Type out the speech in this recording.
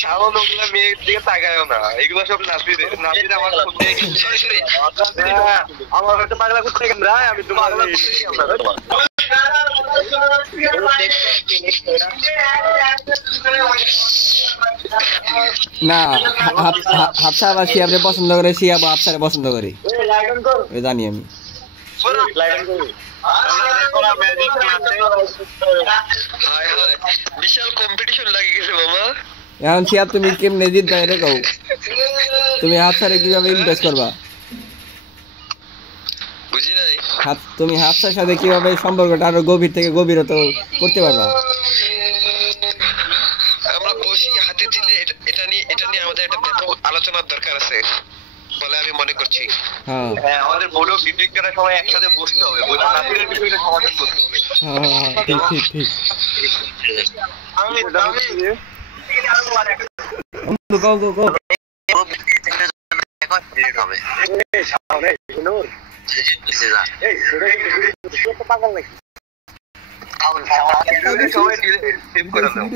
শাওন ওগুলা মেয়ের দিকে তাকায়ও না, এগুলো সব নাসির নাসির আমার খুঁজে সরি সরি আমার একটা পাগলা কুত্তা কেমরা আমি তোমার পাগলা কুত্তা না হাফসা আবার শিয়াবরে পছন্দ করে, শিয়াব হাফসারে পছন্দ করে, জানি আমি। বিশাল কম্পিটিশন লাগে গেছে মামা। এখন শিয়াব তুমি কেমনে জিতবা এটা কও, তুমি হাফসারে কিভাবে ইমপ্রেস করবা? বুঝি নাই তুমি হাফসার সাথে কিভাবে সম্পর্কটা আরো গভীর থেকে গভীরতর করতে পারবা? আমরা বসি হাতে দিলে এটা নিয়ে আমাদের একটা ব্যাপক আলোচনার দরকার আছে বলে আমি মনে করছি। হ্যাঁ আমাদের বড় ডিটেক্ট করার সময় একসাথে বসতে হবে, বলে নাসিরের বিষয়টা সমাধান করতে হবে। হ্যাঁ ঠিক ঠিক ঠিক। আমি গো গো গো এখন মিনিট হবে। এই সামনে নূর এই ছোট পাগল নাকি? সবাই সেভ করে দাও।